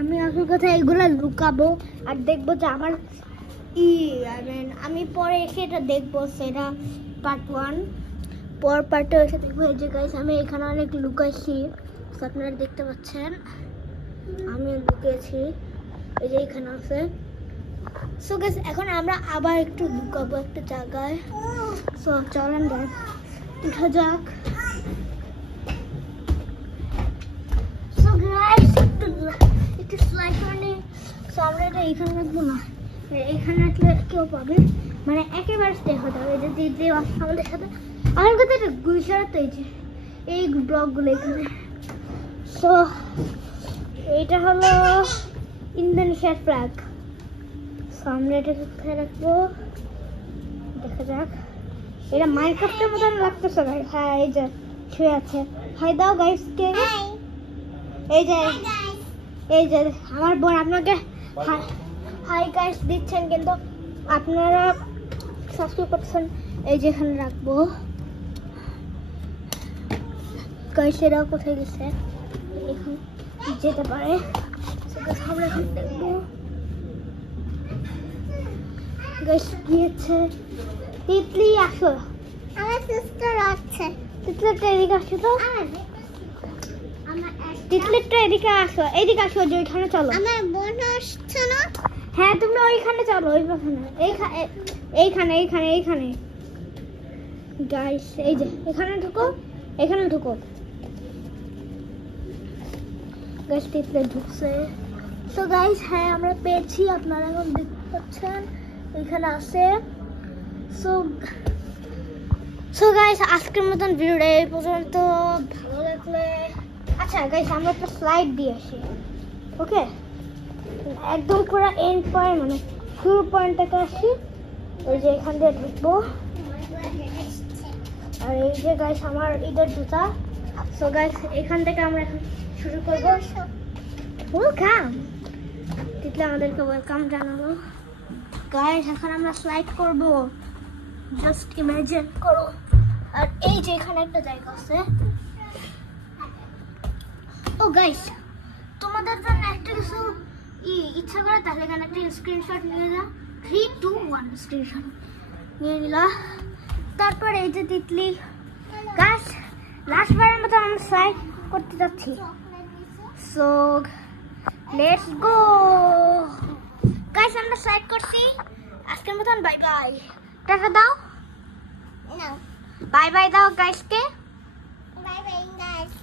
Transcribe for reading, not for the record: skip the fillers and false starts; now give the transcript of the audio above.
আমি আসল কথা এগুলা লুকাবো আর দেখবো যে আমার আমি পরে এসে এটা দেখবো, সেটা পার্ট 1 পর পার্টে এসে দেখবো। এই যে গাইস আমি এখানে অনেক লুকাইছি, আপনারা দেখতে পাচ্ছেন আমি লুকিয়েছি, এই যে এখানে আছে। সো গাইস এখন আমরা আবার একটু লুকাবো একটা জায়গায়। সো চলেন গাইস উঠা যাক। সো গাইস একটু স্লাইড মানে আমরা এটা এখানে রাখবো না, এখানে রাখলে কেউ পাবে, মানে একেবারে স্টে হতে হবে। যে দিদি আমাদের সাথে আমার কথা এটা গুলশারা তৈরি এই ব্লগগুলো এখানে। সো এইটা হলো ইন্দোনেশিয়ার ফ্ল্যাগ। সো আমরা এটা কোথায় রাখবো দেখা যাক। এটা মাইনক্রাফটের মতন লাগতেছে ভাই। হ্যাঁ এই যে শুয়ে আছে। হাই দাও গাইস কে। এই যে আমার বোন আপনাকে হাই গাইস দিচ্ছেন, কিন্তু আপনারা সাবস্ক্রাইব করছেন। এই যে এখানে রাখবো গাইস। এরাও কোথায় গেছে এখন যেতে পারে, আমরা এখন দেখবো গাইস গিয়েছে। তিতলি আসো, আমার সিস্টার আছে। তিতলিটা এদিকে আসো তো, তিতলিটা এদিকে আসো, এইদিকে আসো, যে ওইখানে চলো। আমার বোন আসছে না। হ্যাঁ তুমি ওইখানে চলো, ওই পাশে এইখানে গাইস। এই যে এখানে ঢুকো গাইস। তিতলি ঢুকছে। তো গাইস হ্যাঁ আমরা পেয়েছি, আপনারা এখন দেখতে পাচ্ছেন এখানে আছে। সো গাইস আজকের মতন ভিডিওটা এই পর্যন্ত। ভালো লাগলে আচ্ছা গাইস আমরা একটা স্লাইড দিয়ে আসি, ওকে? একদম পুরো এন্ড পয়েন্ট মানে শুরু পয়েন্ট থেকে আসি। এই যে এখান দিয়ে ঢুকবো, আর এই যে গাইস আমার ঈদের জুতা। সো গাইস এখান থেকে আমরা এখন শুরু করবো। ওয়েলকাম, তিতলি আমাদেরকে ওয়েলকাম জানাবো। গাইস এখন আমরা স্লাইড করবো, জাস্ট ইমাজিন করো। আর এই যে এখানে একটা জায়গা আছে। ও গাইস তোমাদের জন্য একটা কিছু ইচ্ছা করে তাহলে এখানে একটা স্ক্রিনশট নিয়ে যাও। 3 2 1 স্ক্রিনশট নিয়ে নিলা। তারপর এই যে তিতলি গাইস লাস্টবারের মতো আমরা স্লাইড করতে যাচ্ছি। সো লেটস গো গাইস, আমরা স্লাইড করছি। আজকের মতন বাই বাই, টাটা দাও। বাই বাই দাও গাইসকে। Bye bye guys.